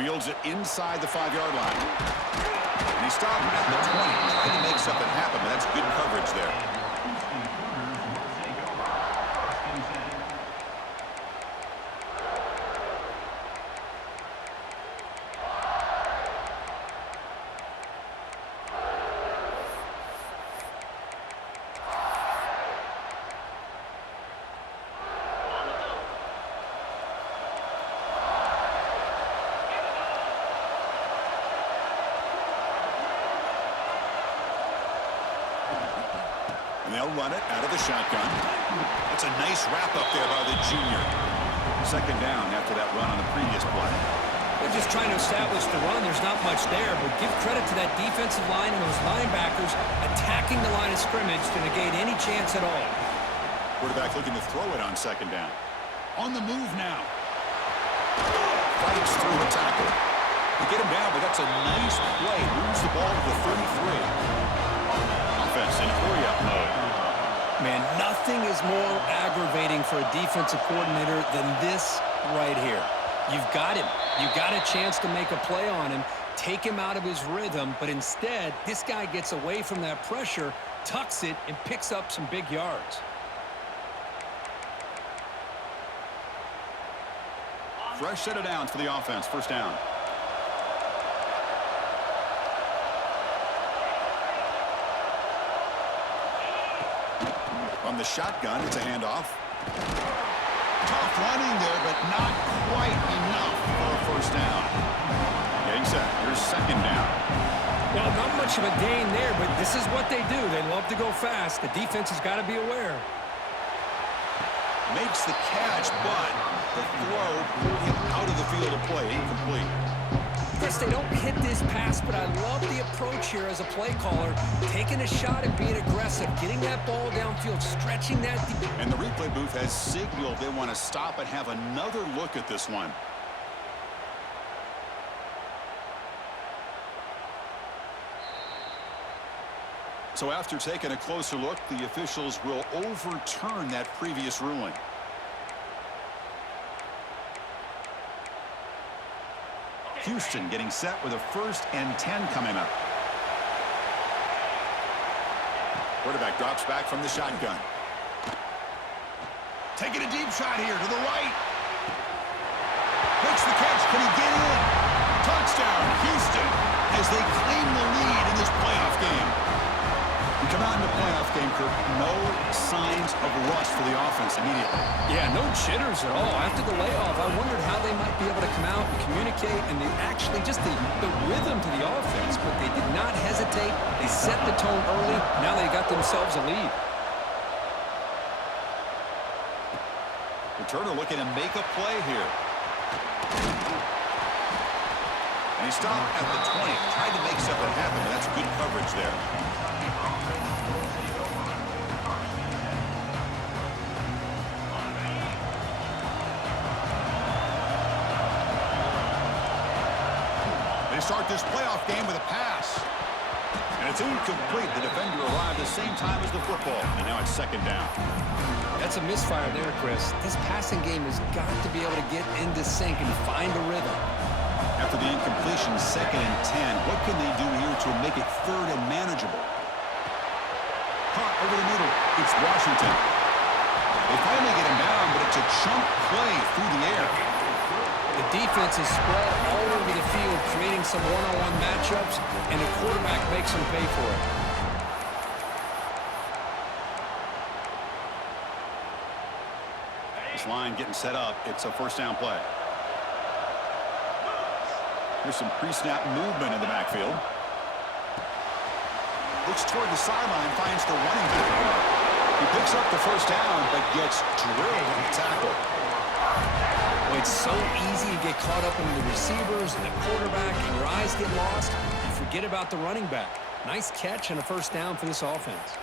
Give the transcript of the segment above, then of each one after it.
Fields it inside the 5-yard line. And he stopped at the 20, trying to make something happen, but that's good coverage there. And they'll run it out of the shotgun. That's a nice wrap-up there by the junior. Second down after that run on the previous play. They're just trying to establish the run. There's not much there, but give credit to that defensive line and those linebackers attacking the line of scrimmage to negate any chance at all. Quarterback looking to throw it on second down. On the move now. Fights through a tackle. They get him down, but that's a nice play. Moves the ball to the 33. Offense in hurry-up mode. Man, nothing is more aggravating for a defensive coordinator than this right here. You've got him. You've got a chance to make a play on him, take him out of his rhythm, but instead, this guy gets away from that pressure, tucks it, and picks up some big yards. Fresh set of downs for the offense. First down. From the shotgun, it's a handoff. Tough running there, but not quite enough for a first down. Getting set. Here's second down. Well, not much of a gain there, but this is what they do. They love to go fast. The defense has got to be aware. Makes the catch, but the throw pulled him out of the field of play. Incomplete. Yes, they don't hit this pass, but I love the approach here as a play caller, taking a shot at being aggressive, getting that ball downfield, stretching that. And the replay booth has signaled they want to stop and have another look at this one. So after taking a closer look, the officials will overturn that previous ruling. Houston getting set with a 1st and 10 coming up. Quarterback drops back from the shotgun. Taking a deep shot here to the right. Makes the catch. Can he get in? Touchdown, Houston, as they claim the lead in this playoff game. We come out in the playoff game, Kirk. No signs of rust for the offense immediately. Yeah, no jitters at all. After the layoff, I wondered how they might be able to come out and communicate, and they actually just the rhythm to the offense, but they did not hesitate. They set the tone early. Now they got themselves a lead. Returner looking to make a play here. And he stopped at the 20. Tried to make something happen, but that's good coverage there. Start this playoff game with a pass. And it's incomplete. The defender arrived at the same time as the football. And now it's second down. That's a misfire there, Chris. This passing game has got to be able to get into sync and find a rhythm. After the incompletion, 2nd and 10, what can they do here to make it 3rd and manageable? Caught over the middle. It's Washington. They finally get him down, but it's a chunk play through the air. The defense is spread all over the field, creating some one-on-one matchups, and the quarterback makes them pay for it. This line getting set up. It's a first down play. There's some pre-snap movement in the backfield. Looks toward the sideline, finds the running back. He picks up the first down, but gets drilled in the tackle. Well, it's so easy to get caught up in the receivers and the quarterback, and your eyes get lost. You forget about the running back. Nice catch and a first down for this offense.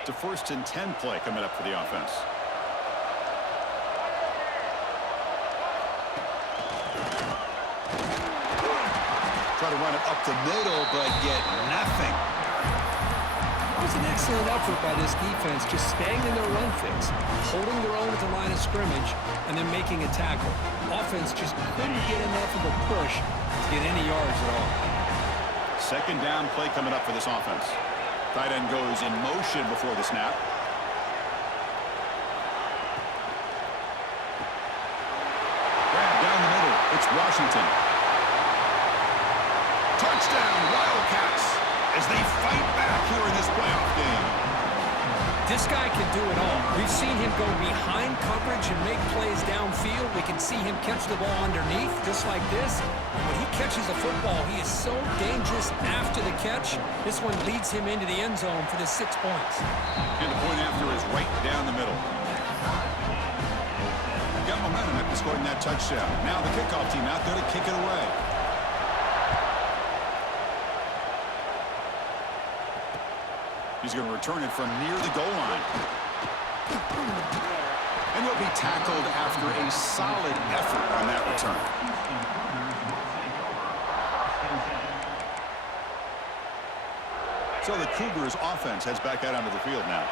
It's a 1st and 10 play coming up for the offense. Try to run it up the middle, but get nothing. It was an excellent effort by this defense, just staying in their run fix, holding their own at the line of scrimmage, and then making a tackle. Offense just couldn't get enough of a push to get any yards at all. Second down play coming up for this offense. Tight end goes in motion before the snap. Grab down the middle. It's Washington. Touchdown, Wildcats, as they fight back here in this playoff game. This guy can do it all. We've seen him go behind coverage and make plays downfield. We can see him catch the ball underneath, just like this. When he catches the football, he is so dangerous after the catch. This one leads him into the end zone for the 6 points. And the point after is right down the middle. Got momentum after scoring that touchdown. Now the kickoff team out there to kick it away. He's going to return it from near the goal line. And he'll be tackled after a solid effort on that return. So the Cougars offense heads back out onto the field now.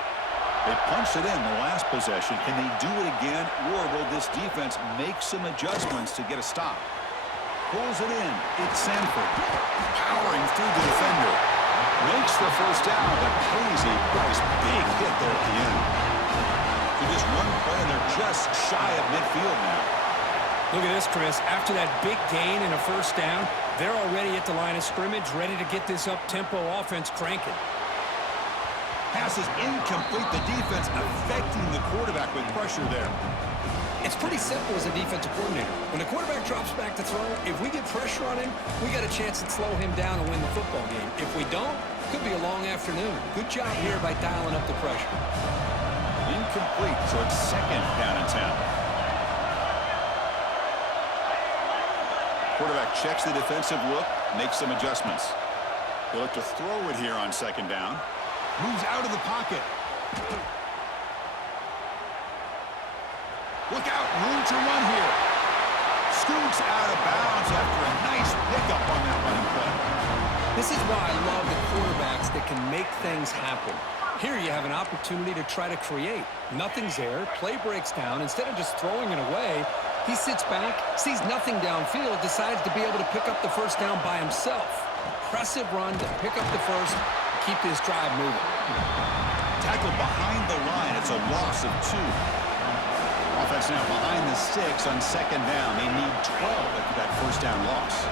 They punched it in the last possession. Can they do it again, or will this defense make some adjustments to get a stop? Pulls it in. It's Sanford. Powering through the defender. Makes the first down, but crazy price. Big hit there at the end. So just one play, and they're just shy of midfield now. Look at this, Chris. After that big gain and a first down, they're already at the line of scrimmage, ready to get this up-tempo offense cranking. Pass is incomplete. The defense affecting the quarterback with pressure there. It's pretty simple as a defensive coordinator. When the quarterback drops back to throw, if we get pressure on him, we got a chance to slow him down and win the football game. If we don't, could be a long afternoon. Good job here by dialing up the pressure. Incomplete, so it's second down and 10. Quarterback checks the defensive look, makes some adjustments. He'll look to throw it here on second down. Moves out of the pocket. Look out, room to run here. Scoots out of bounds after a nice pickup on that running play. This is why I love the quarterbacks that can make things happen. Here you have an opportunity to try to create. Nothing's there, play breaks down. Instead of just throwing it away, he sits back, sees nothing downfield, decides to be able to pick up the first down by himself. Impressive run to pick up the first, keep this drive moving. Tackled behind the line, it's a loss of 2. Offense now behind the 6 on second down. They need 12 after that first down loss.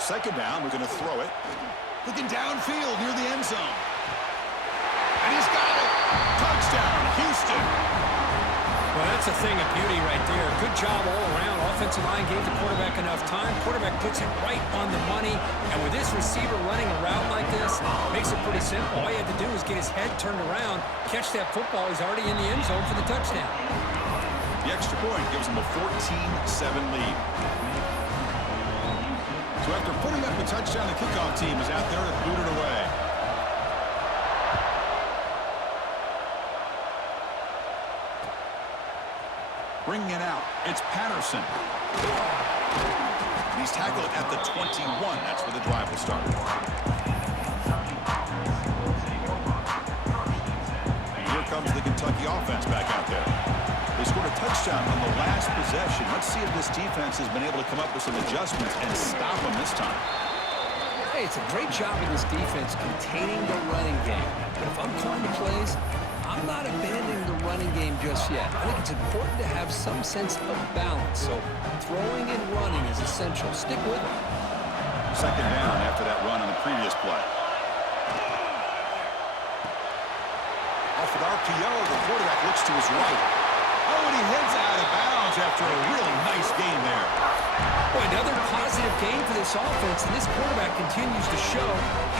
Second down, we're going to throw it. Looking downfield near the end zone. And he's got it. Touchdown, Houston. Well, that's a thing of beauty right there. Good job all around. Offensive line gave the quarterback enough time. Quarterback puts it right on the money. And with this receiver running a route like this, makes it pretty simple. All he had to do was get his head turned around, catch that football. He's already in the end zone for the touchdown. The extra point gives them a 14-7 lead. So after putting up a touchdown, the kickoff team is out there to boot it away. Bringing it out, it's Patterson. He's tackled at the 21. That's where the drive will start. And here comes the Kentucky offense back out there. They scored a touchdown on the last possession. Let's see if this defense has been able to come up with some adjustments and stop them this time. Hey, it's a great job of this defense containing the running game. But if I'm calling the plays, I'm not abandoning the running game just yet. I think it's important to have some sense of balance. So throwing and running is essential. Stick with it. Second down after that run on the previous play. Off an RPO, the quarterback looks to his right. Oh, and he heads out of bounds after a really nice gain there. Boy, another positive game for this offense, and this quarterback continues to show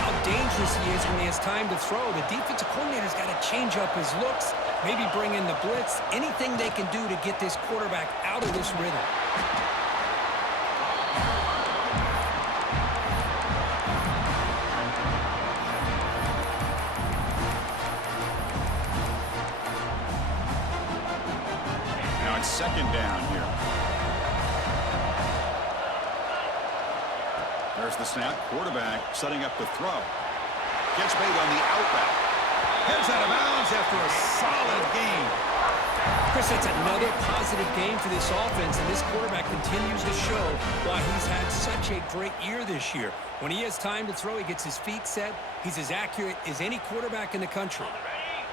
how dangerous he is when he has time to throw. The defensive coordinator's got to change up his looks, maybe bring in the blitz, anything they can do to get this quarterback out of this rhythm. on second down here. There's the snap. Quarterback setting up the throw. Gets made on the out route. Heads out of bounds after a solid gain. Chris, it's another positive game for this offense, and this quarterback continues to show why he's had such a great year this year. When he has time to throw, he gets his feet set. He's as accurate as any quarterback in the country.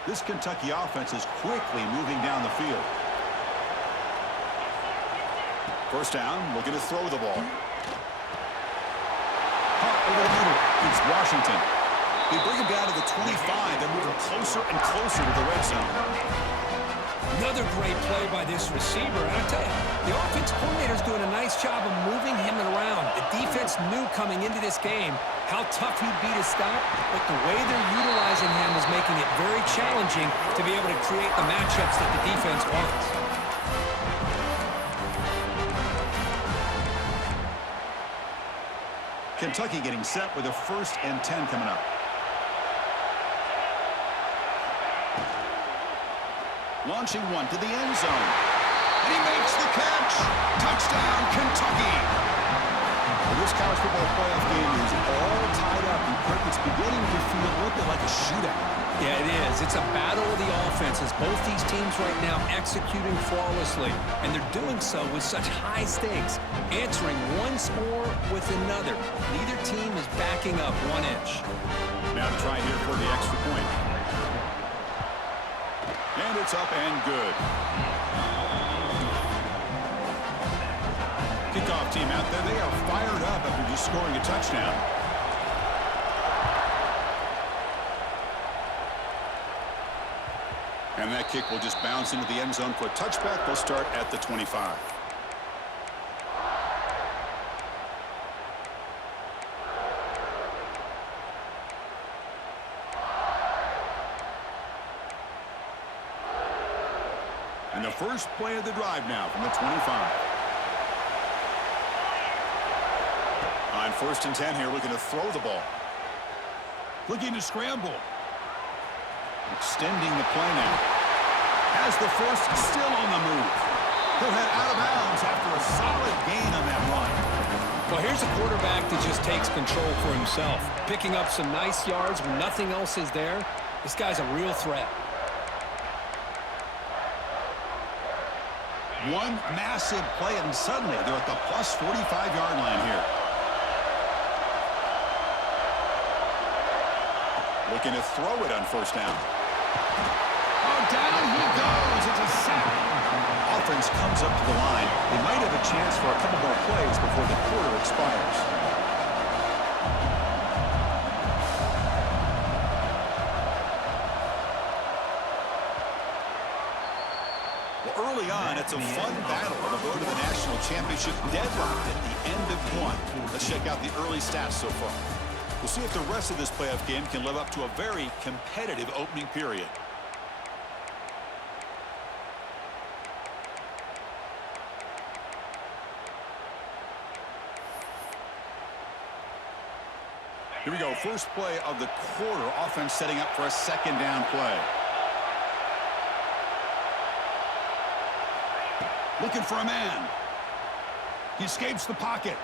This Kentucky offense is quickly moving down the field. First down, looking to throw the ball. Hart over the middle. It's Washington. They bring him down to the 25 and move him closer and closer to the red zone. Another great play by this receiver. And I tell you, the offense coordinator's doing a nice job of moving him around. The defense knew coming into this game how tough he'd be to stop, but the way they're utilizing him is making it very challenging to be able to create the matchups that the defense wants. Kentucky getting set with a 1st and 10 coming up. Launching one to the end zone. And he makes the catch. Touchdown, Kentucky. Well, this college football playoff game is all tied up, and Kirk, it's beginning to feel a little bit like a shootout. Yeah, it is. It's a battle of the offenses. Both these teams right now executing flawlessly, and they're doing so with such high stakes, answering one score with another. Neither team is backing up 1 inch. Now to try here for the extra point. And it's up and good. Kickoff team out there. They are fired up after just scoring a touchdown. And that kick will just bounce into the end zone for a touchback. They'll start at the 25. And the first play of the drive now from the 25. On 1st and 10 here, looking to throw the ball. Looking to scramble. Extending the play now. Has the first, still on the move. He'll head out of bounds after a solid gain on that run. Well, here's a quarterback that just takes control for himself. Picking up some nice yards when nothing else is there. This guy's a real threat. One massive play, and suddenly they're at the plus 45-yard line here. Looking to throw it on 1st down. Oh, down he goes. It's a sack. Offense comes up to the line. They might have a chance for a couple more plays before the quarter expires. Well, early on, it's a fun battle on the road to the national championship, deadlocked at the end of one. Let's check out the early stats so far. We'll see if the rest of this playoff game can live up to a very competitive opening period. Here we go. First play of the quarter. Offense setting up for a 2nd down play. Looking for a man. He escapes the pocket.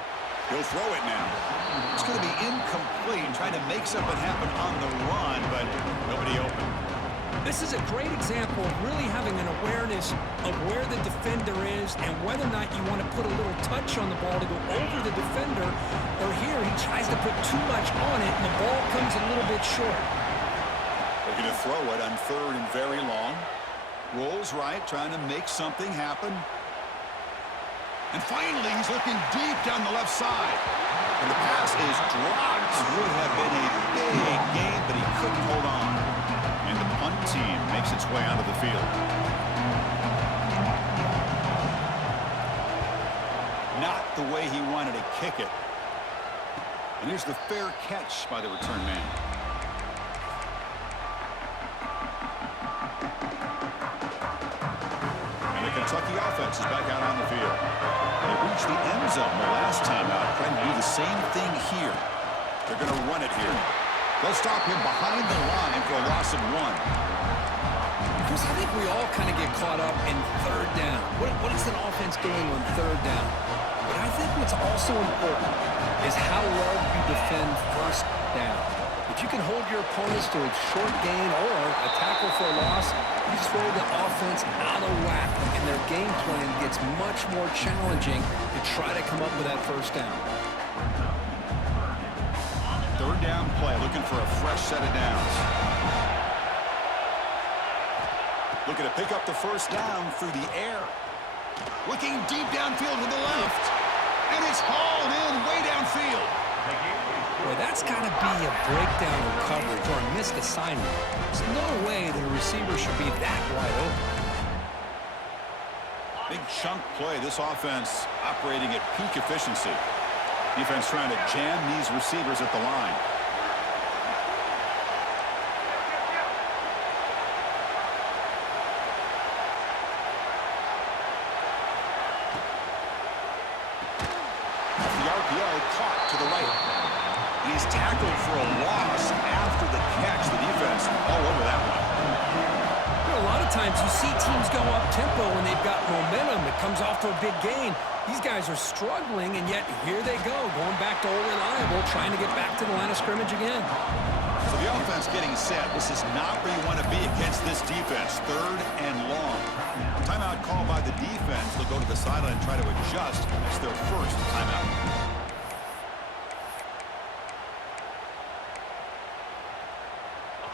He'll throw it now. It's going to be incomplete, trying to make something happen on the run, but nobody open. This is a great example of really having an awareness of where the defender is and whether or not you want to put a little touch on the ball to go over the defender, or here he tries to put too much on it and the ball comes a little bit short. Looking to throw it on 3rd and very long. Rolls right, trying to make something happen. And finally, he's looking deep down the left side. And the pass is dropped. It would have been a big game, but he couldn't hold on. And the punt team makes its way onto the field. Not the way he wanted to kick it. And here's the fair catch by the return man. And the Kentucky offense is back out on the field. They reached the end zone the last time out, trying to do the same thing here. They're going to run it here. They'll stop him behind the line for a loss of 1. Chris, I think we all kind of get caught up in third down. What is an offense doing on third down? But I think what's also important is how well you defend first down. If you can hold your opponents to a short gain or a tackle for a loss, you throw the offense out of whack, and their game plan gets much more challenging to try to come up with that first down. Third down play, looking for a fresh set of downs. Looking to pick up the first down through the air. Looking deep downfield to the left. And it's hauled in way downfield. Boy, that's got to be a breakdown in coverage or a missed assignment. There's no way that a receiver should be that wide open. Big chunk play. This offense operating at peak efficiency. Defense trying to jam these receivers at the line. Off the RPO, caught to the right. He's tackled for a loss after the catch. The defense all over that one. A lot of times you see teams go up-tempo when they've got momentum. It comes off to a big gain. These guys are struggling, and yet here they go, going back to old reliable, trying to get back to the line of scrimmage again. So the offense getting set. This is not where you want to be against this defense. Third and long. Timeout call by the defense. They'll go to the sideline and try to adjust. It's their first timeout.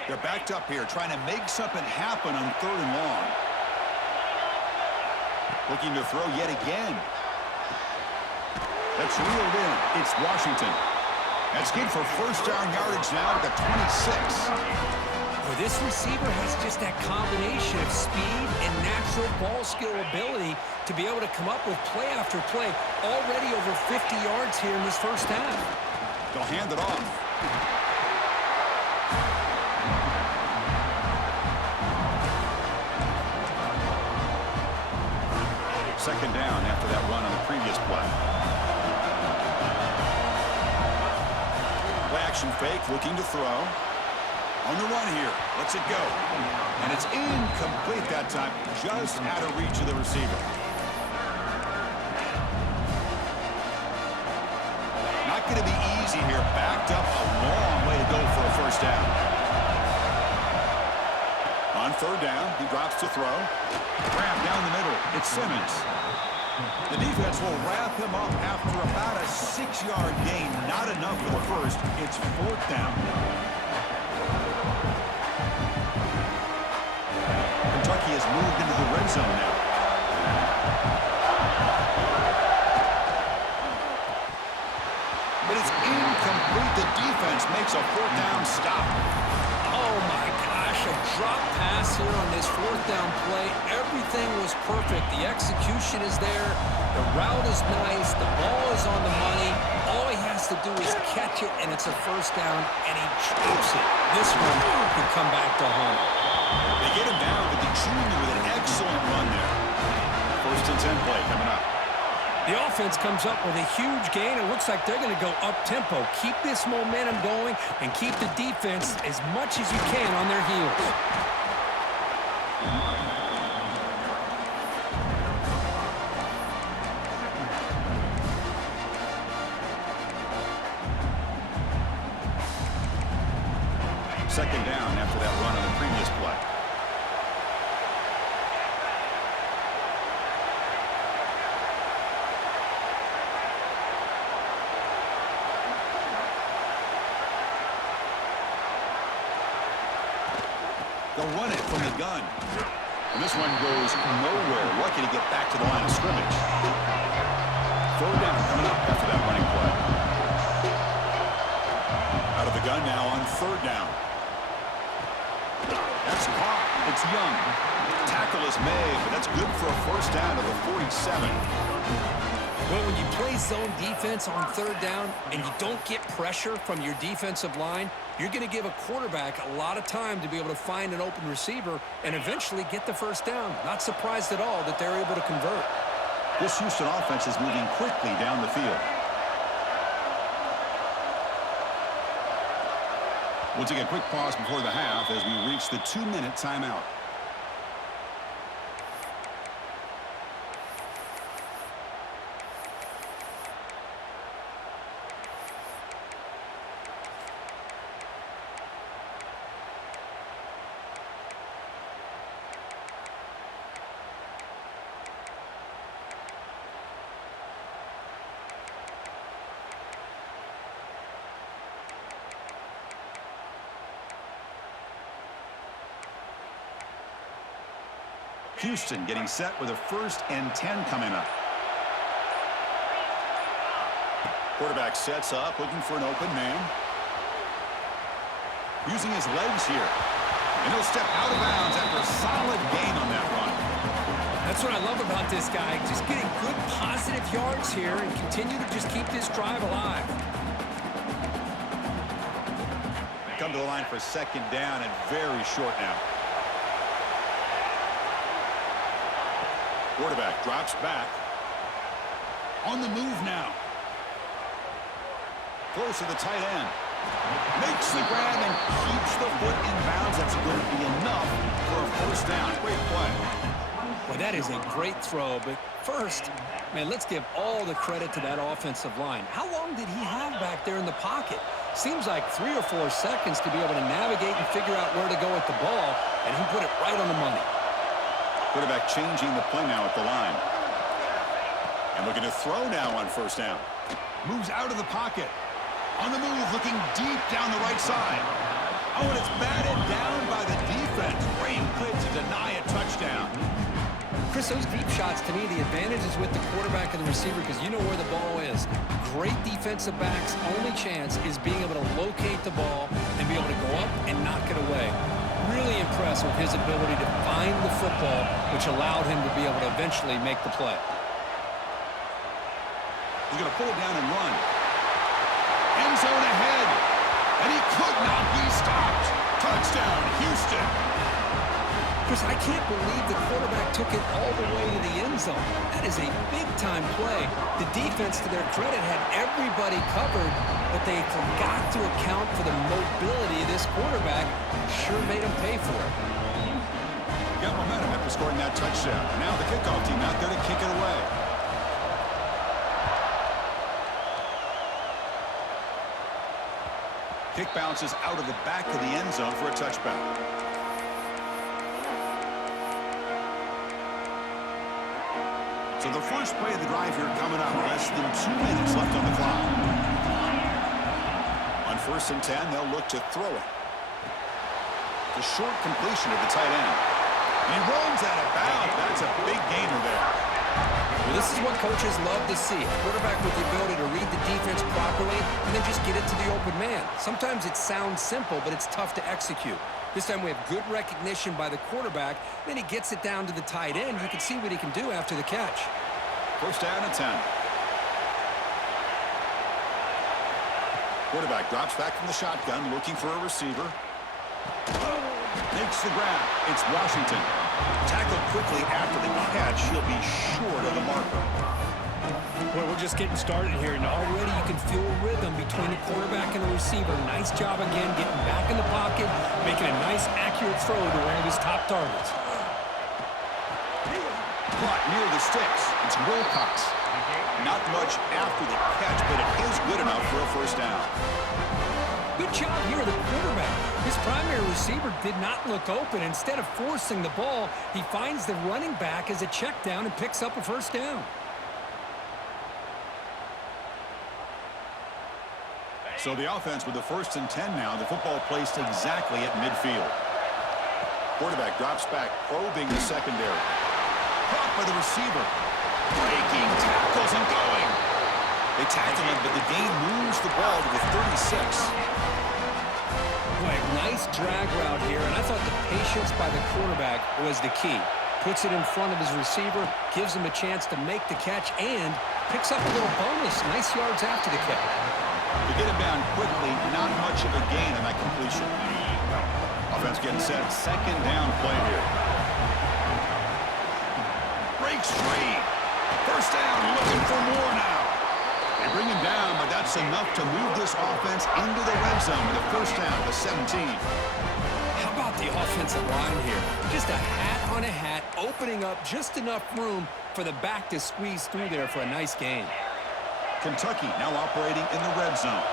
They're backed up here, trying to make something happen on third and long. Looking to throw yet again. That's reeled in. It's Washington. That's good for first down yardage now at the 26. Well, this receiver has just that combination of speed and natural ball skill ability to be able to come up with play after play. Already over 50 yards here in this first half. They'll hand it off. Second down after that run on the previous play. Play action fake, looking to throw. On the run here, lets it go. And it's incomplete that time, just out of reach of the receiver. Not going to be easy here, backed up a long way to go for a first down. On third down, he drops to throw. Grab down the middle, it's Simmons. The defense will wrap him up after about a 6-yard gain. Not enough for the first. It's fourth down. Kentucky has moved into the red zone now. But it's incomplete. The defense makes a fourth down stop. Oh, my gosh, a drop pass here on this fourth down play. Everything was perfect. The execution is there. The route is nice. The ball is on the money. All he has to do is catch it, and it's a first down, and he drops it. This one could come back to haunt. They get him down, but the junior with an excellent run there. First and 10 play coming up. The offense comes up with a huge gain. It looks like they're going to go up-tempo. Keep this momentum going and keep the defense as much as you can on their heels. Second down after that run on the previous play. They'll run it from the gun. And this one goes nowhere. Lucky to get back to the line of scrimmage. Third down coming up after that running play. Out of the gun now on third down. That's caught. It's Young. Tackle is made, but that's good for a first down to the 47. Well, when you play zone defense on third down and you don't get pressure from your defensive line, you're going to give a quarterback a lot of time to be able to find an open receiver and eventually get the first down. Not surprised at all that they're able to convert. This Houston offense is moving quickly down the field. We'll take a quick pause before the half as we reach the 2-minute timeout. Houston getting set with a 1st and 10 coming up. Quarterback sets up, looking for an open man. Using his legs here. And he'll step out of bounds after a solid gain on that run. That's what I love about this guy. Just getting good positive yards here and continue to just keep this drive alive. Come to the line for 2nd down and very short now. Quarterback drops back. On the move now. Close to the tight end. Makes the grab and keeps the foot in bounds. That's going to be enough for a 1st down. Great play. Well, that is a great throw, but first, man, let's give all the credit to that offensive line. How long did he have back there in the pocket? Seems like 3 or 4 seconds to be able to navigate and figure out where to go with the ball, and he put it right on the money. Quarterback changing the play now at the line. And looking to throw now on 1st down. Moves out of the pocket. On the move, looking deep down the right side. Oh, and it's batted down by the defense. Great play to deny a touchdown. Chris, those deep shots, to me, the advantage is with the quarterback and the receiver because you know where the ball is. Great defensive backs' only chance is being able to locate the ball and be able to go up and knock it away. Really impressed with his ability to find the football, which allowed him to be able to eventually make the play. He's going to pull it down and run. End zone ahead. And he could not be stopped. Touchdown, Houston. Chris, I can't believe the quarterback took it all the way to the end zone. That is a big-time play. The defense, to their credit, had everybody covered, but they forgot to account for the mobility of this quarterback. Sure made him pay for it. Got momentum after scoring that touchdown. Now the kickoff team out there to kick it away. Kick bounces out of the back of the end zone for a touchback. So the first play of the drive here coming up. Less than 2 minutes left on the clock. On 1st and 10, they'll look to throw it. The short completion of the tight end. And he runs out of bounds. That's a big gainer there. Well, this is what coaches love to see. A quarterback with the ability to read the defense properly and then just get it to the open man. Sometimes it sounds simple, but it's tough to execute. This time we have good recognition by the quarterback. Then he gets it down to the tight end. You can see what he can do after the catch. 1st down and 10. Quarterback drops back from the shotgun, looking for a receiver. Makes the grab. It's Washington. Tackled quickly after the catch. He'll be short of the marker. Well, we're just getting started here, and already you can feel rhythm between the quarterback and the receiver. Nice job again, getting back in the pocket, making a nice, accurate throw to one of his top targets. Caught near the sticks. It's Wilcox. Not much after the catch, but it is good enough for a 1st down. Good job here, the quarterback. His primary receiver did not look open. Instead of forcing the ball, he finds the running back as a check down and picks up a 1st down. So the offense with the 1st and 10 now. The football placed exactly at midfield. Quarterback drops back, probing the secondary. Caught by the receiver. Breaking tackles and going. They tackle him, but the gain moves the ball to the 36. Boy, nice drag route here, and I thought the patience by the quarterback was the key. Puts it in front of his receiver, gives him a chance to make the catch, and picks up a little bonus. Nice yards after the catch. To get him down quickly, not much of a gain on that completion. Offense getting set. 2nd down play here. Breaks free. 1st down, looking for more now. They bring him down, but that's enough to move this offense into the red zone with a 1st down to 17. How about the offensive line here? Just a hat on a hat, opening up just enough room for the back to squeeze through there for a nice gain. Kentucky now operating in the red zone.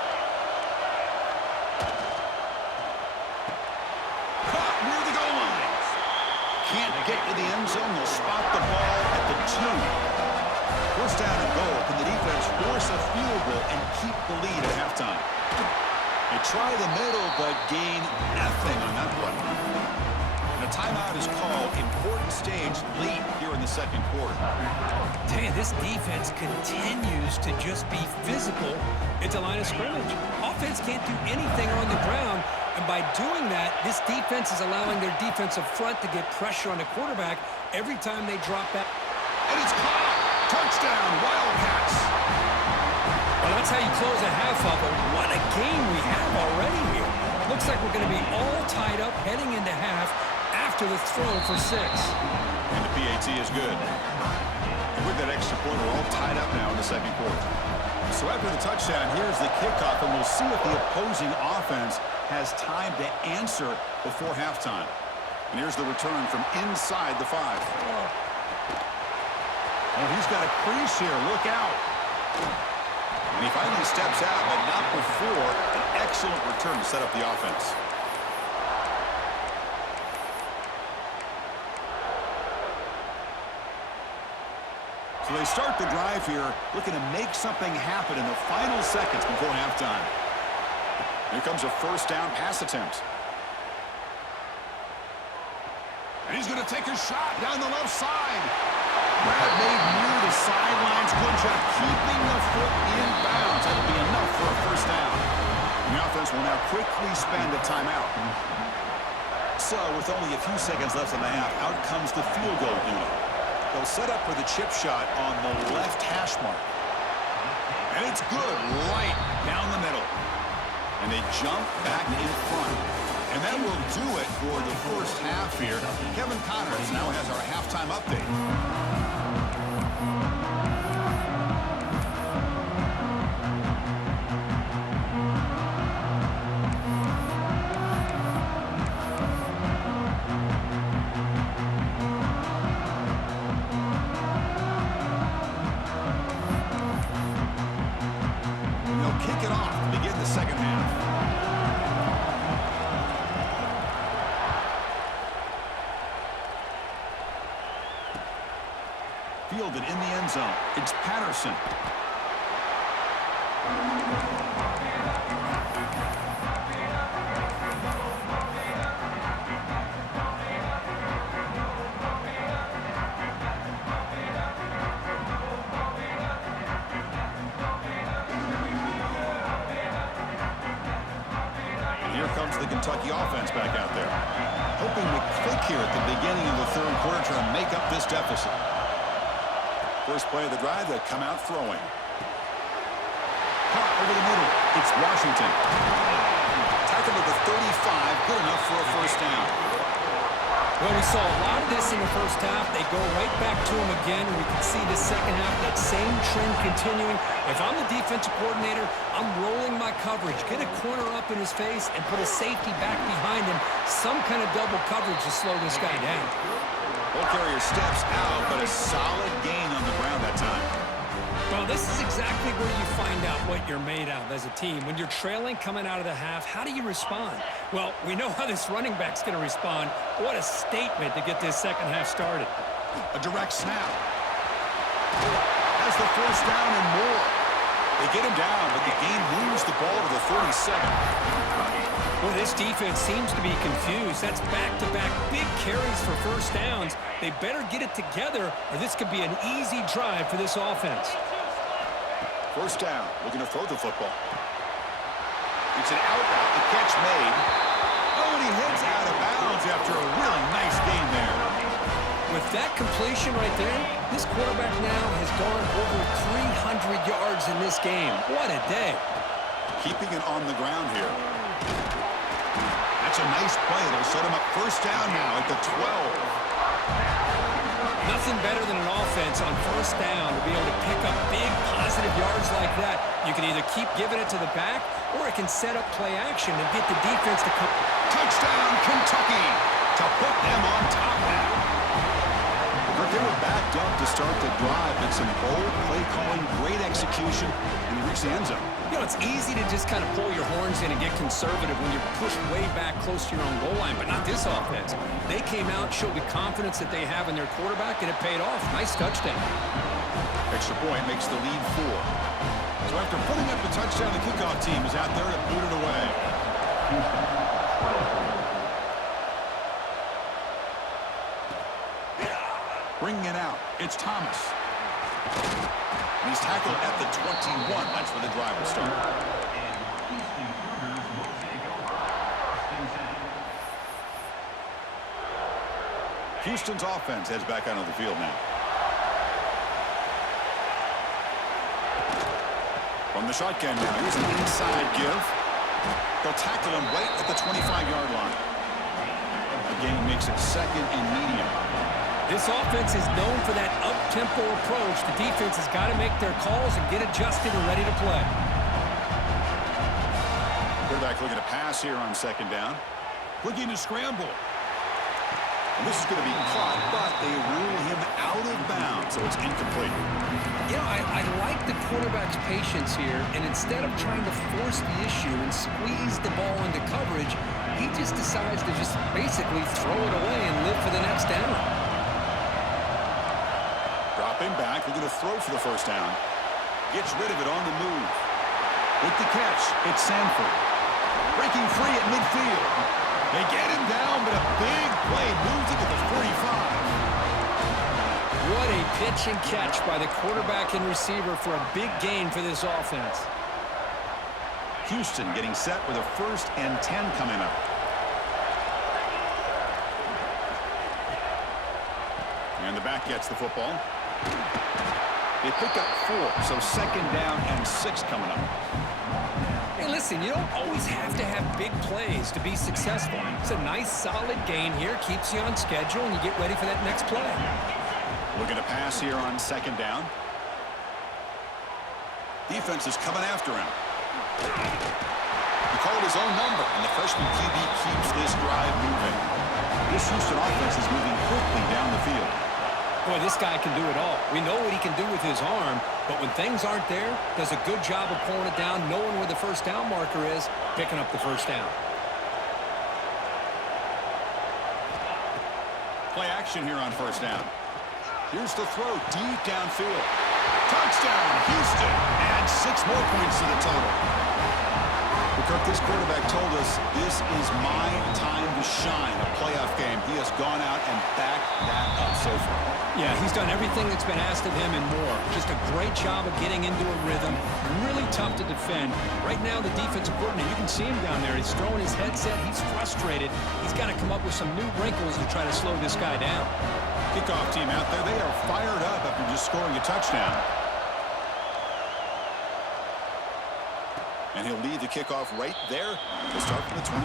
Caught near the goal line. Can't get to the end zone. They'll spot the ball at the 2. 1st down and goal. Can the defense force a field goal and keep the lead at halftime? They try the middle, but gain nothing on that play. And a timeout is called. Important stage second quarter. Tell you, this defense continues to just be physical at the line of scrimmage. Offense can't do anything on the ground, and by doing that, this defense is allowing their defensive front to get pressure on the quarterback every time they drop back. And it's caught! Touchdown, Wildcats! Well, that's how you close a half of it. What a game we have already here. Looks like we're going to be all tied up heading into half after the throw for 6. And the PAT is good. And with that extra point, we're all tied up now in the second quarter. So after the touchdown, here's the kickoff, and we'll see if the opposing offense has time to answer before halftime. And here's the return from inside the 5. Oh, he's got a crease here. Look out. And he finally steps out, but not before an excellent return to set up the offense. So they start the drive here, looking to make something happen in the final seconds before halftime. Here comes a first down pass attempt. And he's going to take a shot down the left side. Grab made near the sidelines. Good job keeping the foot in bounds. That'll be enough for a first down. The offense will now quickly spend a timeout. So with only a few seconds left in the half, out comes the field goal unit. They'll set up for the chip shot on the left hash mark. And it's good right down the middle. And they jump back in front. And that will do it for the first half here. Kevin Connors now has our halftime update. Kick it off to begin the second half. Fielded in the end zone. It's Patterson. Here comes the Kentucky offense back out there. Hoping to click here at the beginning of the third quarter to make up this deficit. First play of the drive, they come out throwing. Caught over the middle. It's Washington. Tackled at the 35. Good enough for a first down. Well, we saw a lot of this in the first half. They go right back to him again, and we can see the second half, that same trend continuing. If I'm the defensive coordinator, I'm rolling my coverage, get a corner up in his face, and put a safety back behind him. Some kind of double coverage to slow this guy down. Ball carrier steps out, but a solid gain on the ground that time. Well, this is exactly where you find out what you're made of as a team. When you're trailing coming out of the half, how do you respond? Well, we know how this running back's going to respond. What a statement to get this second half started. A direct snap. Has the first down and more. They get him down, but the game moves the ball to the 37. Well, this defense seems to be confused. That's back-to-back big carries for first downs. They better get it together, or this could be an easy drive for this offense. First down, looking to throw the football. It's an out route, the catch made. Oh, and he heads out of bounds after a really nice gain there. With that completion right there, this quarterback now has gone over 300 yards in this game. What a day. Keeping it on the ground here. That's a nice play. It'll set him up first down now at the 12. Nothing better than an offense on first down to be able to pick up big positive yards like that. You can either keep giving it to the back, or it can set up play action and get the defense to come. Touchdown, Kentucky, to put them on top now. But they were backed up to start the drive, and some bold play calling, great execution, and they reached the end zone. You know, it's easy to just kind of pull your horns in and get conservative when you're pushed way back close to your own goal line, but not this offense. They came out, showed the confidence that they have in their quarterback, and it paid off. Nice touchdown. Extra point makes the lead 4. So after putting up the touchdown, the kickoff team is out there to boot it away. Bringing it out, it's Thomas. And he's tackled at the 21. That's where the drive will start. Houston's offense heads back onto the field now. From the shotgun now, here's an inside give. They'll tackle him right at the 25-yard line. The game makes it second and medium. This offense is known for that up-tempo approach. The defense has got to make their calls and get adjusted and ready to play. Quarterback looking to pass here on second down. Looking to scramble. And this is going to be caught, but they rule him out of bounds, so it's incomplete. You know, I like the quarterback's patience here, and instead of trying to force the issue and squeeze the ball into coverage, he just decides to just basically throw it away and live for the next down. Dropping back, looking to throw for the first down. Gets rid of it on the move. With the catch, it's Sanford. Breaking free at midfield. They get him down, but a big play moves it to the 45. What a pitch and catch by the quarterback and receiver for a big gain for this offense. Houston getting set with a 1st and 10 coming up. And the back gets the football. They pick up 4, so second down and 6 coming up. Hey, listen, you don't always have to have big plays to be successful. It's a nice, solid gain here, keeps you on schedule, and you get ready for that next play. Looking to pass here on second down. Defense is coming after him. He called his own number, and the freshman QB keeps this drive moving. This Houston offense is moving quickly down the field. Boy, this guy can do it all. We know what he can do with his arm, but when things aren't there, does a good job of pulling it down, knowing where the first down marker is, picking up the first down. Play action here on first down. Here's the throw deep downfield. Touchdown, Houston, and 6 more points to the total. Kirk, this quarterback told us this is my time to shine, a playoff game. He has gone out and backed that up so far. Yeah, he's done everything that's been asked of him and more. Just a great job of getting into a rhythm. Really tough to defend. Right now, the defensive coordinator, you can see him down there. He's throwing his headset. He's frustrated. He's got to come up with some new wrinkles to try to slow this guy down. Kickoff team out there, they are fired up after just scoring a touchdown. And he'll lead the kickoff right there to start from the 25.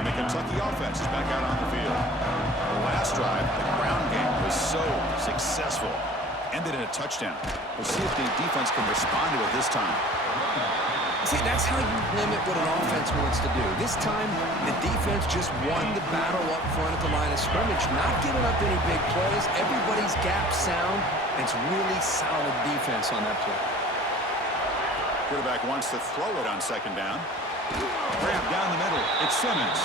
And the Kentucky offense is back out on the field. The last drive, the ground game was so successful. Ended in a touchdown. We'll see if the defense can respond to it this time. See, that's how you limit what an offense wants to do. This time, the defense just won the battle up front at the line of scrimmage, not giving up any big plays. Everybody's gap sound. It's really solid defense on that play. Quarterback wants to throw it on second down. Grab down the middle. It's Simmons.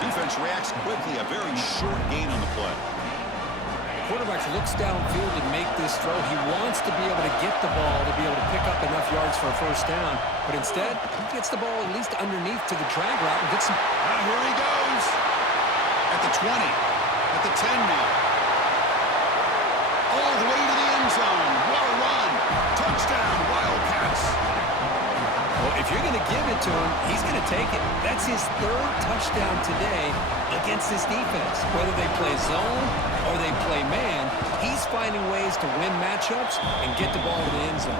Defense reacts quickly. A very short gain on the play. Quarterback looks downfield to make this throw. He wants to be able to get the ball to be able to pick up enough yards for a first down. But instead, he gets the ball at least underneath to the drag route and gets some... Here he goes. At the 20. At the 10 now. All the way to the end zone. What a run. Touchdown, Wildcats. Well, if you're going to give it to him, he's going to take it. That's his 3rd touchdown today against this defense. Whether they play zone or they play man, he's finding ways to win matchups and get the ball to the end zone.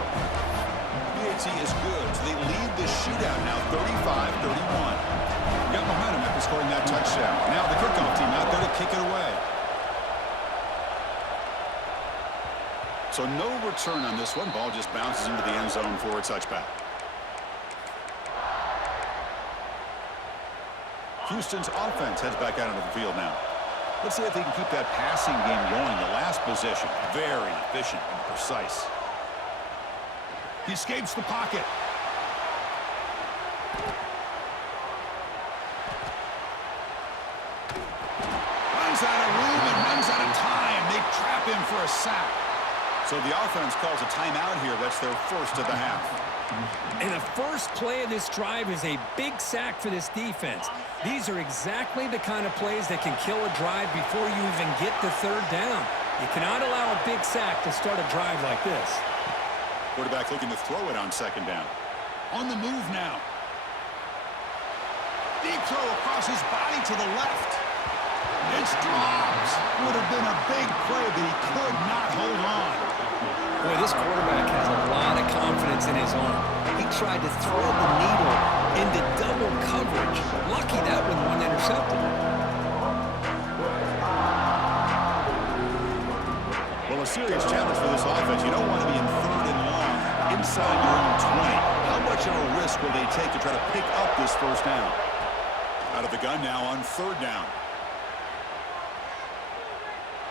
BAT is good, so they lead the shootout now 35-31. Got momentum after scoring that touchdown. Now the kickoff team out there to kick it away. So no return on this one. Ball just bounces into the end zone for a touchback. Houston's offense heads back out into the field now. Let's see if they can keep that passing game going. The last possession, very efficient and precise. He escapes the pocket. Runs out of room and runs out of time. They trap him for a sack. So the offense calls a timeout here. That's their first of the half. And the first play of this drive is a big sack for this defense. These are exactly the kind of plays that can kill a drive before you even get to third down. You cannot allow a big sack to start a drive like this. Quarterback looking to throw it on second down. On the move now. Deep throw across his body to the left. It's dropped. Would have been a big play, but he could not hold on. Boy, this quarterback has a lot of confidence in his arm. He tried to thread the needle into double coverage. Lucky that one wasn't intercepted. Well, a serious challenge for this offense. You don't want to be in third and long inside your own 20. How much of a risk will they take to try to pick up this first down? Out of the gun now on third down.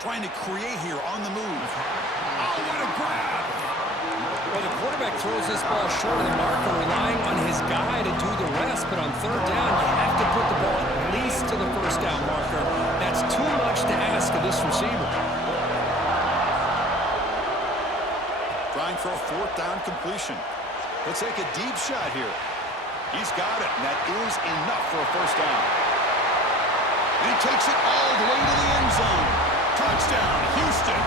Trying to create here on the move. Oh, what a grab! Well, the quarterback throws this ball short of the marker, relying on his guy to do the rest. But on third down, you have to put the ball at least to the first down marker. That's too much to ask of this receiver. Trying for a fourth down completion. Let's take a deep shot here. He's got it, and that is enough for a first down. And he takes it all the way to the end zone. Touchdown, Houston.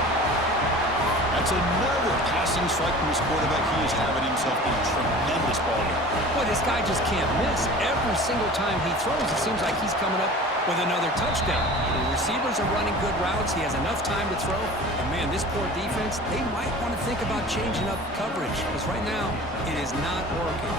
That's another passing strike from his quarterback. He is having himself a tremendous ball game. Boy, this guy just can't miss. Every single time he throws, it seems like he's coming up with another touchdown. The receivers are running good routes. He has enough time to throw. And, man, this poor defense, they might want to think about changing up coverage because right now it is not working.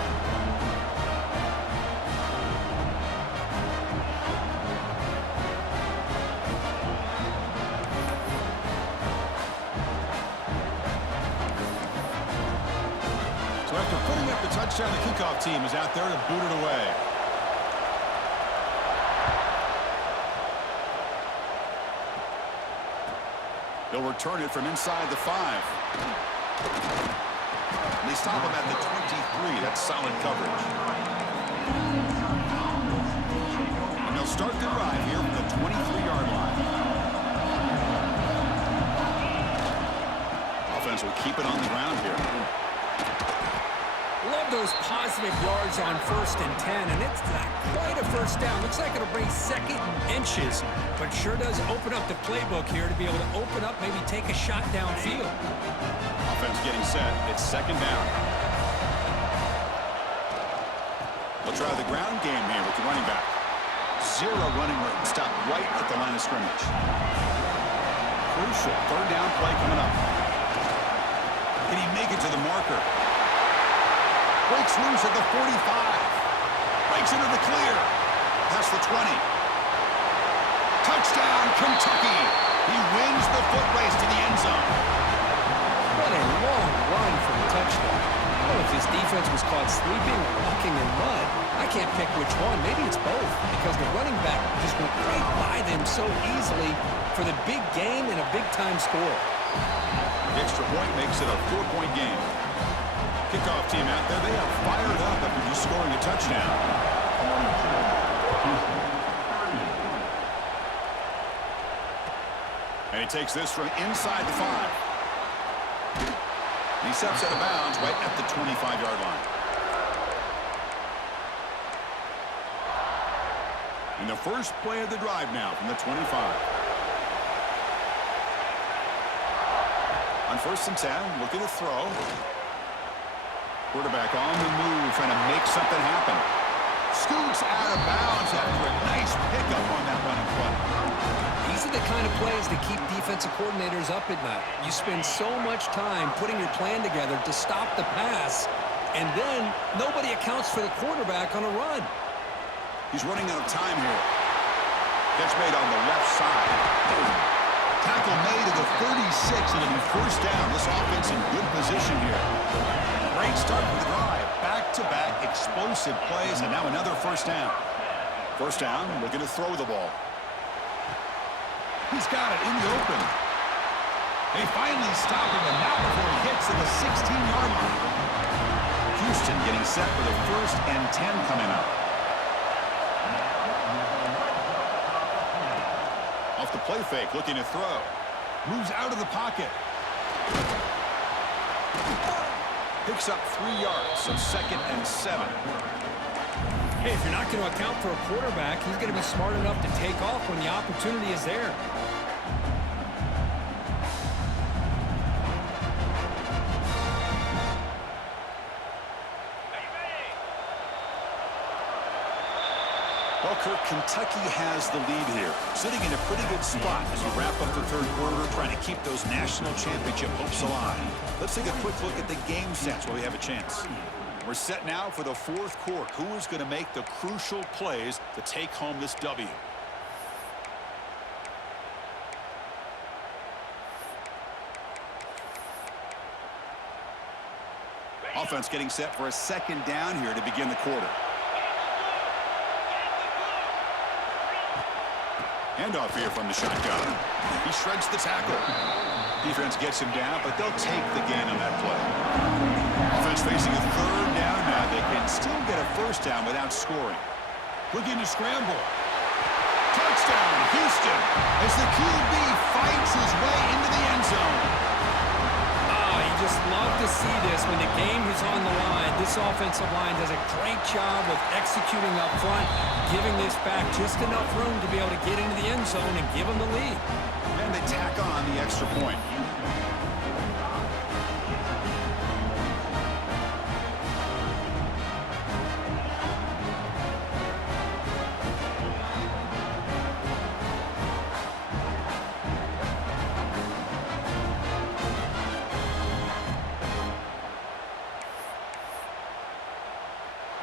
After putting up the touchdown, the kickoff team is out there to boot it away. They'll return it from inside the 5. And they stop him at the 23. That's solid coverage. And they'll start the drive here from the 23-yard line. Offense will keep it on the ground here. Love those positive yards on 1st and 10, and it's not quite a first down. Looks like it'll bring second and inches, but sure does open up the playbook here to be able to open up, maybe take a shot downfield. Offense getting set. It's second down. We'll try the ground game here with the running back. Zero running room. Stop right at the line of scrimmage. Crucial third down play coming up. Can he make it to the marker? Breaks loose at the 45. Breaks into the clear. Past the 20. Touchdown, Kentucky. He wins the foot race to the end zone. What a long run for the touchdown. I don't know if his defense was caught sleeping or walking in mud. I can't pick which one. Maybe it's both because the running back just went right by them so easily for the big game and a big-time score. The extra point makes it a 4-point game. Kickoff team out there, they are fired up after just scoring a touchdown. And he takes this from inside the 5. He steps out of bounds right at the 25-yard line. And the first play of the drive now from the 25. On 1st and 10, looking to throw. Quarterback on the move, trying to make something happen. Scoots out of bounds after a nice pickup on that running play. These are the kind of plays that keep defensive coordinators up at night. You spend so much time putting your plan together to stop the pass, and then nobody accounts for the quarterback on a run. He's running out of time here. Catch made on the left side. Tackle made at the 36, and it'll be first down. This offense in good position here. Great start for the drive. Back-to-back explosive plays, and now another first down. First down, looking to throw the ball. He's got it in the open. They finally stop him, and not before he gets to the 16-yard line. Houston getting set for the 1st and 10 coming up. Off the play fake, looking to throw. Moves out of the pocket. Picks up 3 yards, so 2nd and 7. Hey, if you're not going to account for a quarterback, he's going to be smart enough to take off when the opportunity is there. Well, Kirk, Kentucky has the lead here, sitting in a pretty good spot as we wrap up the 3rd quarter, trying to keep those national championship hopes alive. Let's take a quick look at the game sense while we have a chance. We're set now for the 4th quarter. Who is going to make the crucial plays to take home this W? Offense getting set for a 2nd down here to begin the quarter. Handoff here from the shotgun. He shreds the tackle. Defense gets him down, but they'll take the gain on that play. Offense facing a 3rd down now. They can still get a 1st down without scoring. Looking to scramble. Touchdown, Houston, as the QB fights his way into the end zone. You just love to see this when the game is on the line. This offensive line does a great job of executing up front, giving this back just enough room to be able to get into the end zone and give them the lead. And they tack on the extra point.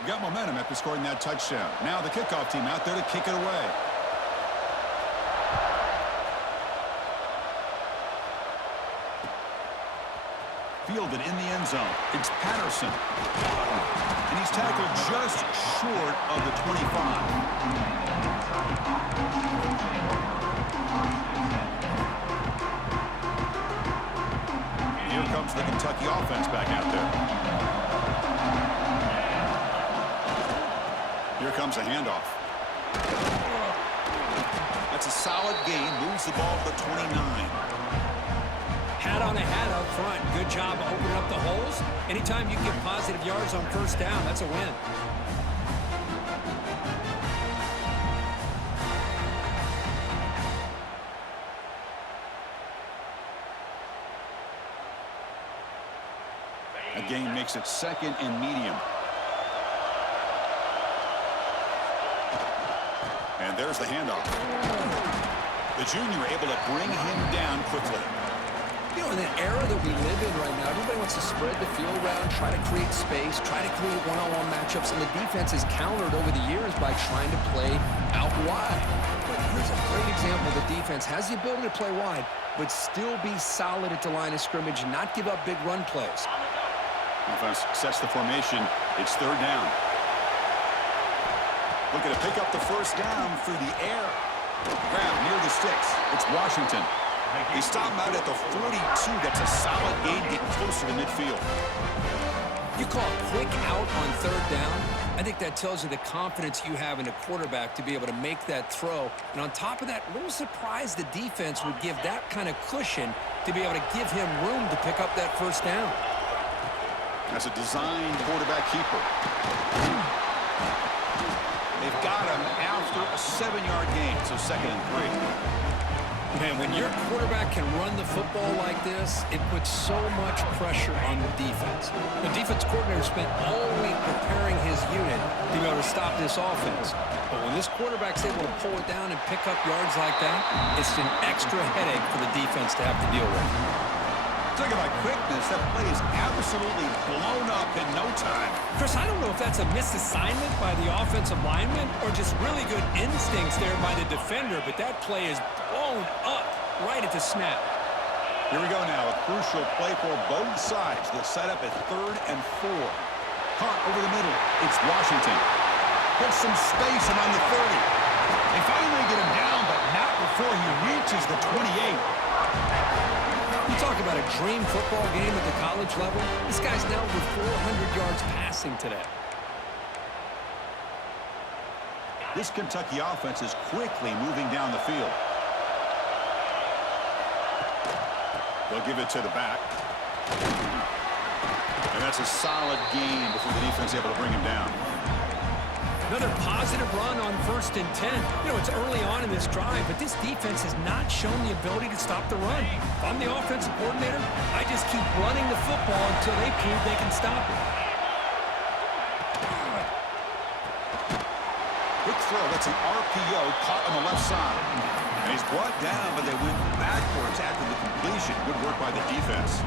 Got momentum after scoring that touchdown. Now the kickoff team out there to kick it away. Fielded in the end zone. It's Patterson. And he's tackled just short of the 25. Here comes the Kentucky offense back out there. Here comes a handoff. That's a solid gain. Moves the ball to the 29. Hat on a hat up front. Good job of opening up the holes. Anytime you get positive yards on 1st down, that's a win. A gain makes it 2nd and medium. And there's the handoff. The junior able to bring him down quickly. You know, in the era that we live in right now, everybody wants to spread the field around, try to create space, try to create one-on-one matchups, and the defense has countered over the years by trying to play out wide. But here's a great example. The defense has the ability to play wide, but still be solid at the line of scrimmage and not give up big run plays. Offense sets the formation. It's 3rd down. Looking to pick up the 1st down through the air. Grab near the sticks. It's Washington. They stop him out at the 42. That's a solid gain, getting closer to midfield. You call a quick out on 3rd down. I think that tells you the confidence you have in a quarterback to be able to make that throw. And on top of that, a little surprised the defense would give that kind of cushion to be able to give him room to pick up that 1st down. That's a designed quarterback keeper. They've got him after a 7-yard gain, so 2nd and 3. Man, when your quarterback can run the football like this, it puts so much pressure on the defense. The defense coordinator spent all week preparing his unit to be able to stop this offense. But when this quarterback's able to pull it down and pick up yards like that, it's an extra headache for the defense to have to deal with. Talking about quickness, that play is absolutely blown up in no time. Chris, I don't know if that's a misassignment by the offensive lineman or just really good instincts there by the defender, but that play is blown up right at the snap. Here we go now, a crucial play for both sides. They'll set up at 3rd and 4. Hart over the middle. It's Washington. Gets some space around the 30. They finally get him down, but not before he reaches the 28. You talk about a dream football game at the college level. This guy's now over 400 yards passing today. This Kentucky offense is quickly moving down the field. They'll give it to the back. And that's a solid gain before the defense is able to bring him down. Another positive run on 1st and 10. You know, it's early on in this drive, but this defense has not shown the ability to stop the run. If I'm the offensive coordinator, I just keep running the football until they prove they can stop it. Quick throw. That's an RPO caught on the left side. And he's brought down, but they went backwards after the completion. Good work by the defense.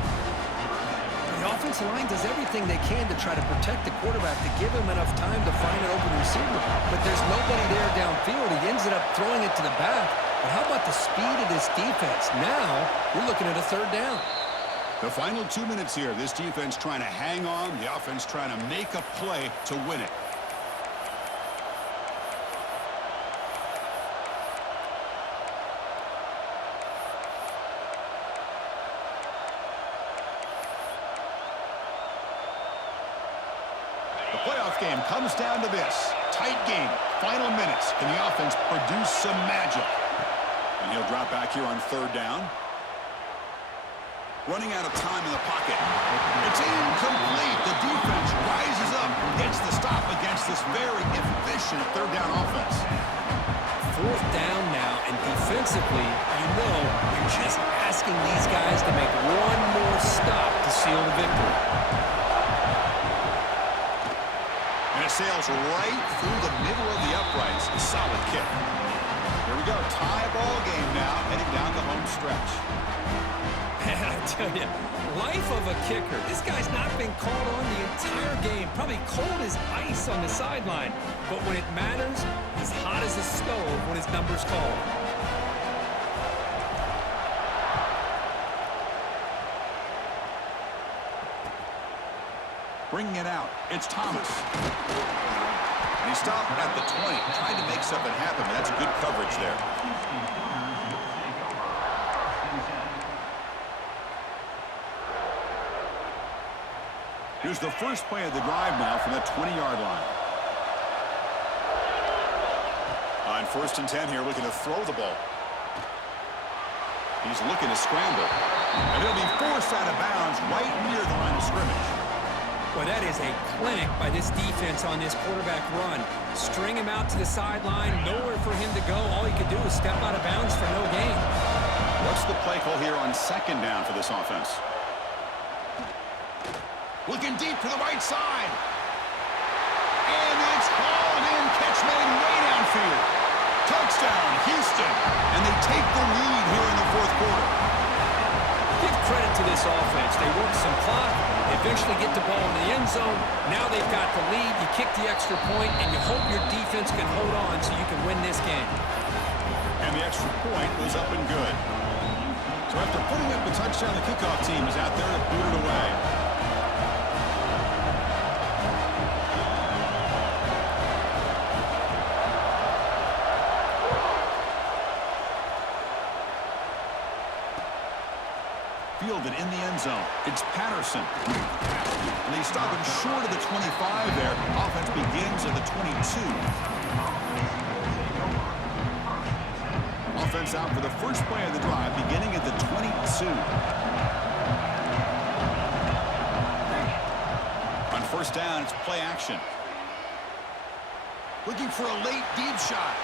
The offensive line does everything they can to try to protect the quarterback, to give him enough time to find an open receiver. But there's nobody there downfield. He ends up throwing it to the back. But how about the speed of this defense? Now, you're looking at a 3rd down. The final 2 minutes here. This defense trying to hang on. The offense trying to make a play to win it. The playoff game comes down to this. Tight game. Final minutes. Can the offense produce some magic? And he'll drop back here on 3rd down. Running out of time in the pocket. It's incomplete. The defense rises up, gets the stop against this very efficient 3rd down offense. 4th down now, and defensively, you know you're just asking these guys to make one more stop to seal the victory. And it sails right through the middle of the uprights. A solid kick. Here we go. Tie ball game now, heading down the home stretch. Man, I tell you, life of a kicker. This guy's not been called on the entire game. Probably cold as ice on the sideline. But when it matters, he's hot as a stove when his number's called. Bringing it out. It's Thomas. And he stopped at the 20, trying to make something happen, but that's good coverage there. Here's the first play of the drive now from the 20-yard line. On 1st and 10 here, looking to throw the ball. He's looking to scramble. And he'll be forced out of bounds right near the line of scrimmage. Boy, that is a clinic by this defense on this quarterback run. String him out to the sideline, nowhere for him to go. All he could do is step out of bounds for no gain. What's the play call here on 2nd down for this offense? Looking deep to the right side. And it's hauled in. Catch made way downfield. Touchdown, Houston. And they take the lead here in the 4th quarter. Give credit to this offense. They work some clock. They eventually get the ball in the end zone. Now they've got the lead. You kick the extra point, and you hope your defense can hold on so you can win this game. And the extra point was up and good. So after putting up the touchdown, the kickoff team is out there to boot it away. Fielded in the end zone. It's Patterson. And they stop him short of the 25 there. Offense begins at the 22. Offense out for the first play of the drive, beginning at the 22. On 1st down, it's play action. Looking for a late deep shot.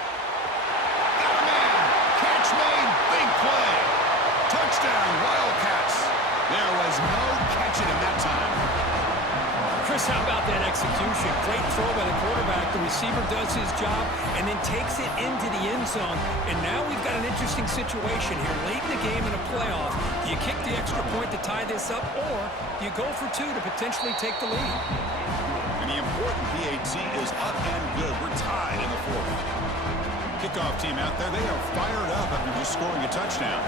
Got a man. Catch made. Big play. Touchdown, Wildcats. There was no catching him that time. Chris, how about that execution? Great throw by the quarterback. The receiver does his job and then takes it into the end zone. And now we've got an interesting situation here. Late in the game in a playoff, do you kick the extra point to tie this up, or do you go for 2 to potentially take the lead? And the important PAT is up and good. We're tied in the 4th. Kickoff team out there, they are fired up after just scoring a touchdown.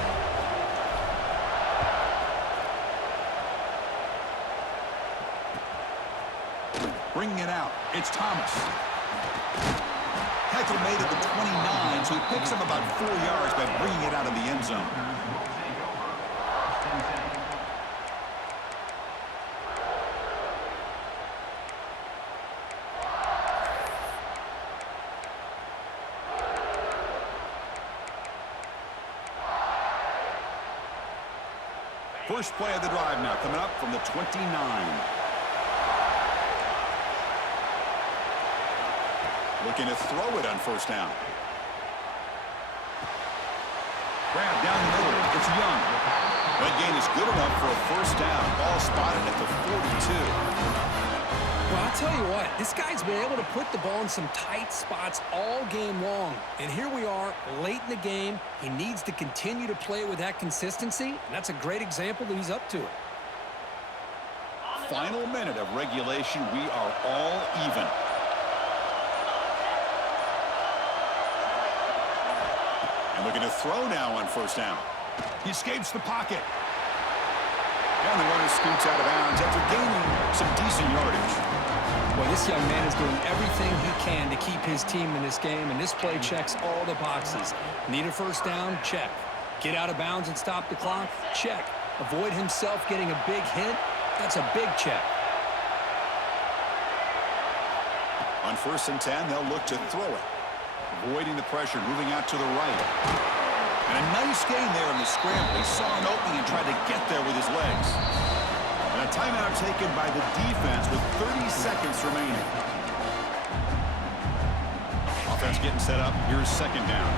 Bringing it out, it's Thomas. Heckle made it to 29, so he picks up about 4 yards by bringing it out of the end zone. First play of the drive now coming up from the 29. Looking to throw it on first down. Grab down the middle. It's Young. That gain is good enough for a first down. Ball spotted at the 42. Well, I'll tell you what, this guy's been able to put the ball in some tight spots all game long. And here we are, late in the game. He needs to continue to play with that consistency, and that's a great example that he's up to it. Final minute of regulation. We are all even. And looking to throw now on first down. He escapes the pocket. And the runner scoots out of bounds after gaining some decent yardage. Well, this young man is doing everything he can to keep his team in this game, and this play checks all the boxes. Need a first down? Check. Get out of bounds and stop the clock? Check. Avoid himself getting a big hit? That's a big check. On 1st and 10, they'll look to throw it. Avoiding the pressure, moving out to the right. And a nice gain there in the scramble. He saw an opening and tried to get there with his legs. And a timeout taken by the defense with 30 seconds remaining. Offense getting set up. Here's second down.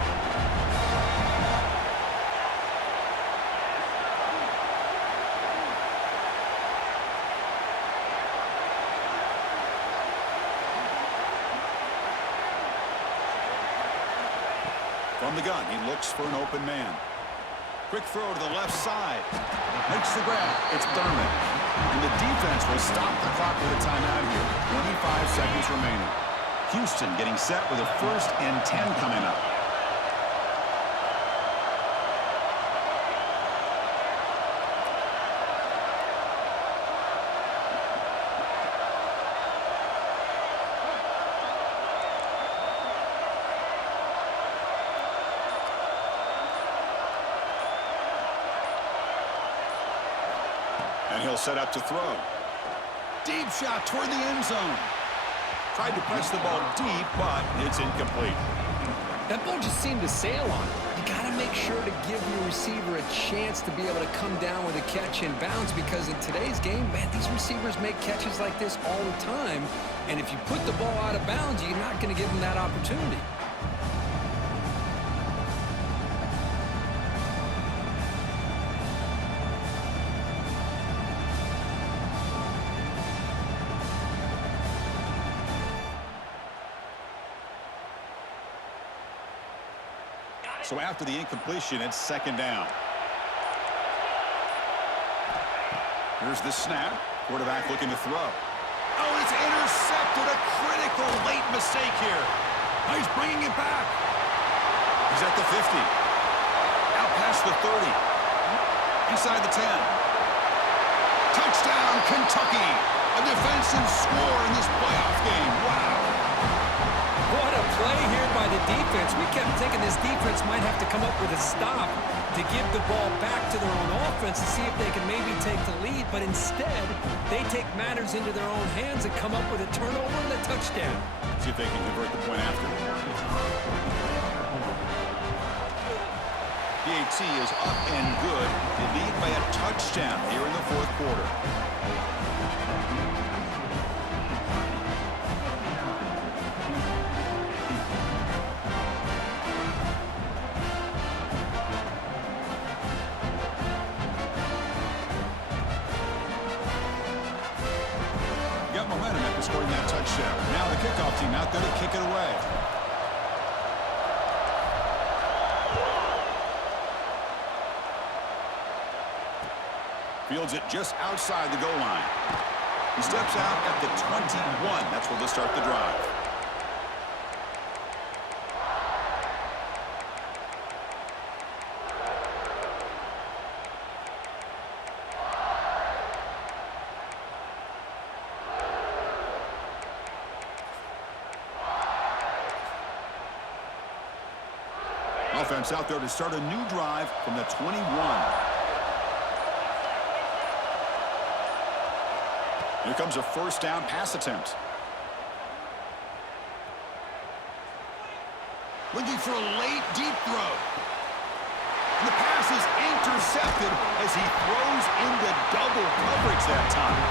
From the gun, he looks for an open man. Quick throw to the left side. Makes the grab. It's Thurman. And the defense will stop the clock with a timeout here. 25 seconds remaining. Houston getting set with a 1st and 10 coming up. And he'll set up to throw. Deep shot toward the end zone. Tried to press the ball deep, but it's incomplete. That ball just seemed to sail on it. You got to make sure to give your receiver a chance to be able to come down with a catch in bounds, because in today's game, man, these receivers make catches like this all the time. And if you put the ball out of bounds, you're not going to give them that opportunity. So after the incompletion, it's second down. Here's the snap. Quarterback looking to throw. Oh, it's intercepted. A critical late mistake here. Oh, he's bringing it back. He's at the 50. Out past the 30. Inside the 10. Touchdown, Kentucky. A defensive score in this playoff game. Wow. What a play here by the defense. We kept thinking this defense might have to come up with a stop to give the ball back to their own offense to see if they can maybe take the lead, but instead, they take matters into their own hands and come up with a turnover and a touchdown. See if they can convert the point after. PAT is up and good. They lead by a touchdown here in the 4th quarter. Got momentum after scoring that touchdown. Now the kickoff team out there to kick it away. Fields it just outside the goal line. He steps out at the 21. That's where they'll start the drive. Offense out there to start a new drive from the 21. Here comes a first down pass attempt. Looking for a late deep throw. The pass is intercepted as he throws into double coverage that time.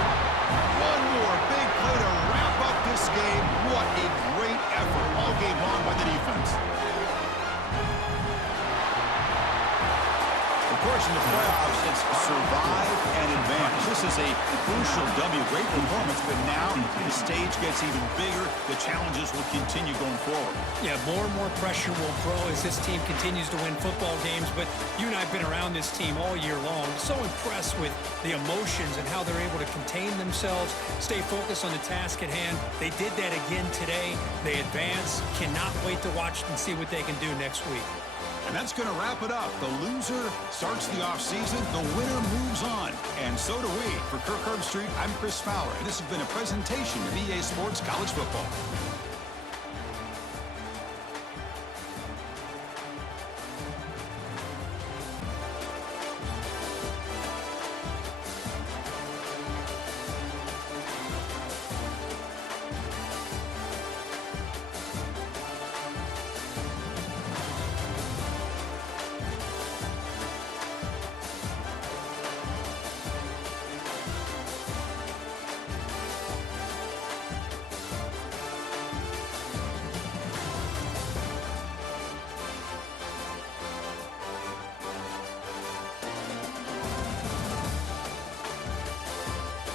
One more big play to wrap up this game. What a great effort all game long by the defense. Of course, in the playoffs, it's survive and advance. This is a crucial W. Great performance, but now the stage gets even bigger. The challenges will continue going forward. Yeah, more and more pressure will grow as this team continues to win football games, but you and I have been around this team all year long. So impressed with the emotions and how they're able to contain themselves, stay focused on the task at hand. They did that again today. They advance. Cannot wait to watch and see what they can do next week. And that's going to wrap it up. The loser starts the offseason. The winner moves on. And so do we. For Kirk Herbstreit, I'm Chris Fowler. And this has been a presentation of EA Sports College Football.